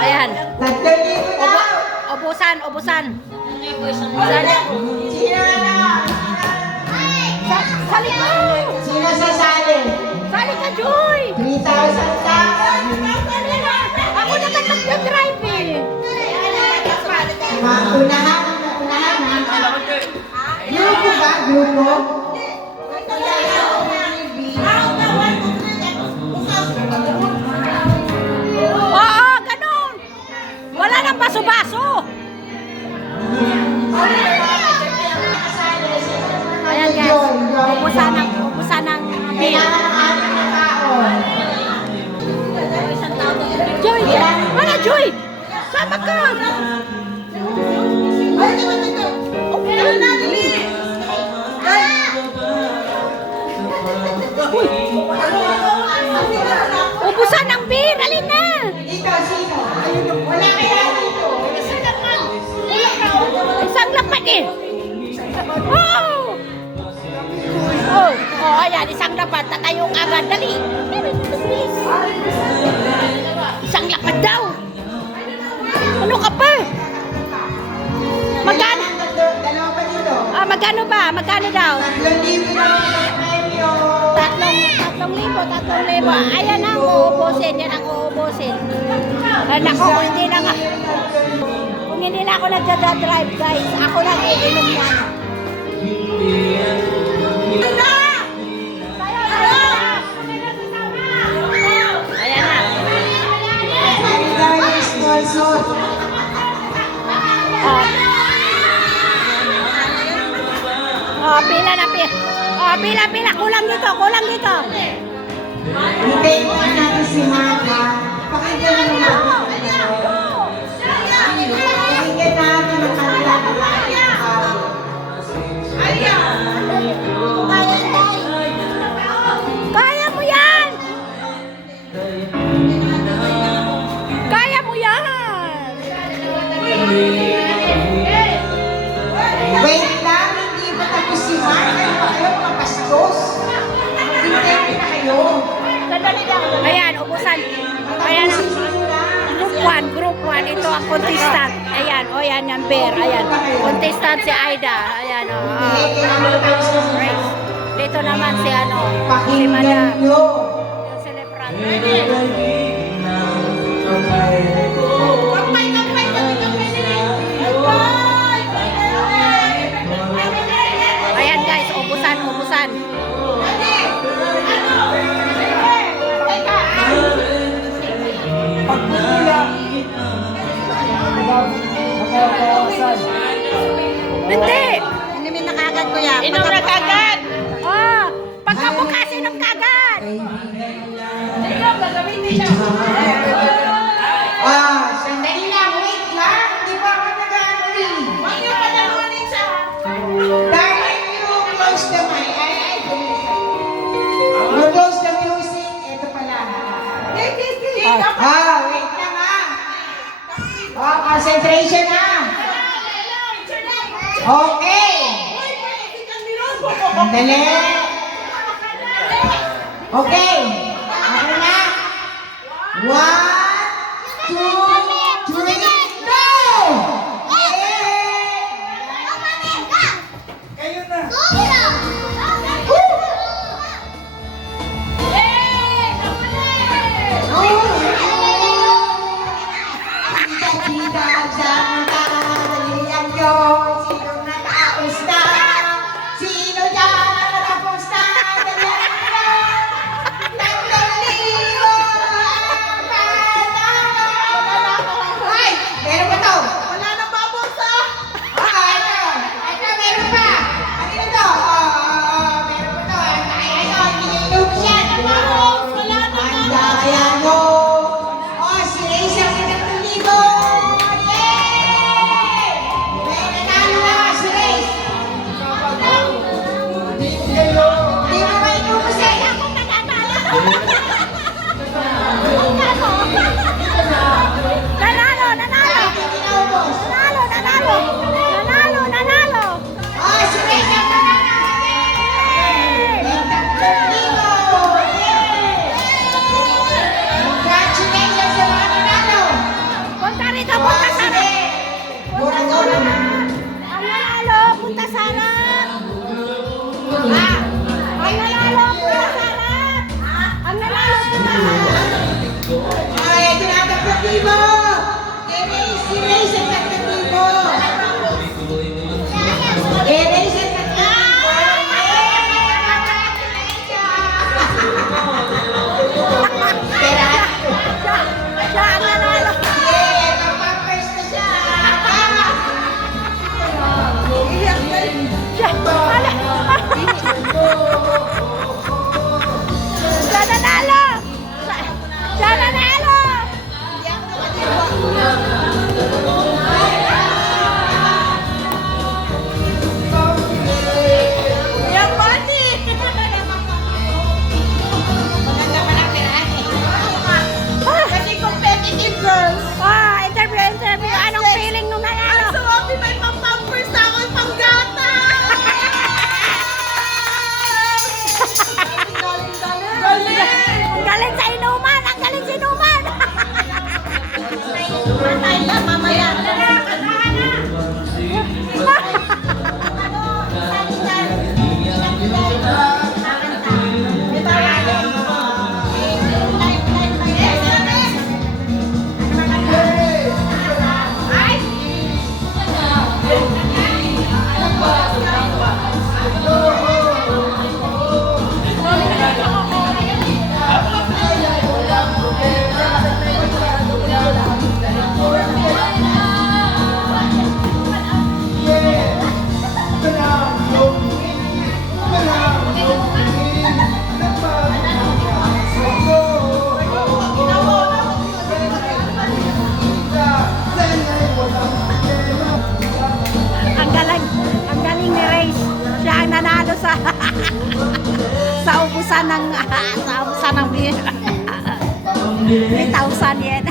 Ayan. Nagdaligo na. Ubusan, ubusan. Sino na? Sali ka! Sino sasali? Sali ka, Joy! 3,000 ka. Ako naman mag-drive eh. Unahan. Grupo ba? Grupo? Oo, ganun. Wala nang baso-baso. Ayan guys, ubusan ng beer. Joy, wala Joy. Sama ka. Ubusan ng beer, alin na. Dito, sino? Wala kaya dito. Isang lapat eh. Oh! Oh, oh, ayan, isang lapat. Tatayo ka agad. Dali. Isang lapat daw. Ano ka pa? Magkano? Dalawa pa dito. Ah, magkano ba? Magkano daw? 3,000 na premyo. 3,000. Ayan ang uubusin. Yan ang uubusin. Nako, kung hindi lang kung hindi na ako nagdadrive guys, ako lang iinom yan. Ayan na. Sanitary sponsor. Oh, pila na pila. Oh, pila. Kulang dito. Hintayin mo natin si Mama. Pakinggan mo naman. Pakinggan natin ang kanilang Kaya mo yan! Kaya mo yan! Wait lang, hindi pa tapos si Mark. Ano ba kayo, mga bastos? Hintayin mo na kayo. Ayan, ubusan. Ayan ang group 1. Ito ang contestant. Ayan, o yan yung bear. Ayan, contestant si Aida. Ayan, o. Dito naman si ano, si Pakinggan Madam. nyo. Yung celebrant. Ayan guys, ubusan. Hindi! Inumin na kagad ko yan. Inom na kagad! Oh, pagkabukas, inom kagad! Sandali lang, wait lang. Hindi pa ako nag-aaral. Darling, you close the mic. You close the music. Ito pala. Wait lang concentration na. Okay. Sandali. Okay. Ako na. 1, 2, 3, go! Kayo na. Sino dyan? Tapos na. Patay na, mamaya. Ang galing ni Race. Siya ang nanalo sa sa ubusan ng beer. 3,000 yen.